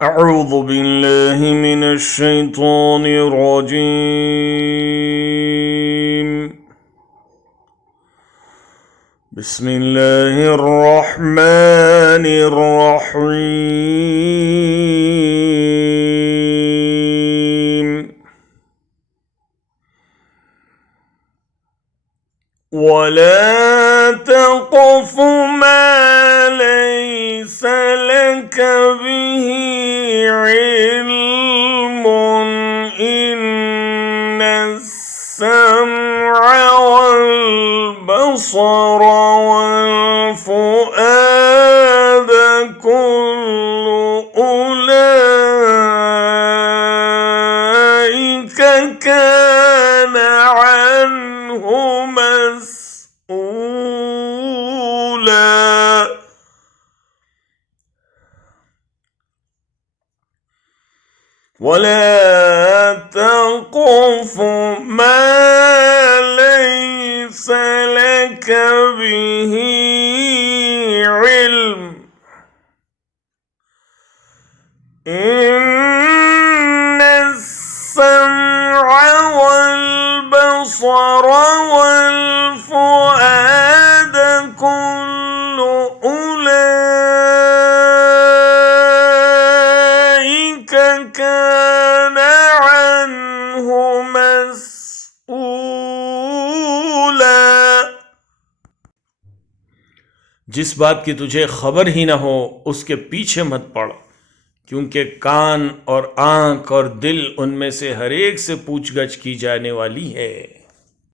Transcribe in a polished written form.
أعوذ बिल्लाहि मिनश शैतानिर रजीम बिस्मिल्लाहिर रहमानिर रहीम वला तक़फ़ मा लैस लक बिही इल्मुन इन्नस्समअ वल बसर वल फुआद कुल्लु उलाइका कान अन्हु मस्ऊला। ولا تقف ما ليس لك به علم إن السمع والبصر والفؤاد كل أولئك كان عنه مسؤولا। जिस बात की तुझे खबर ही न हो उसके पीछे मत पड़, क्योंकि कान और आंख और दिल उनमें से हर एक से पूछगछ की जाने वाली है।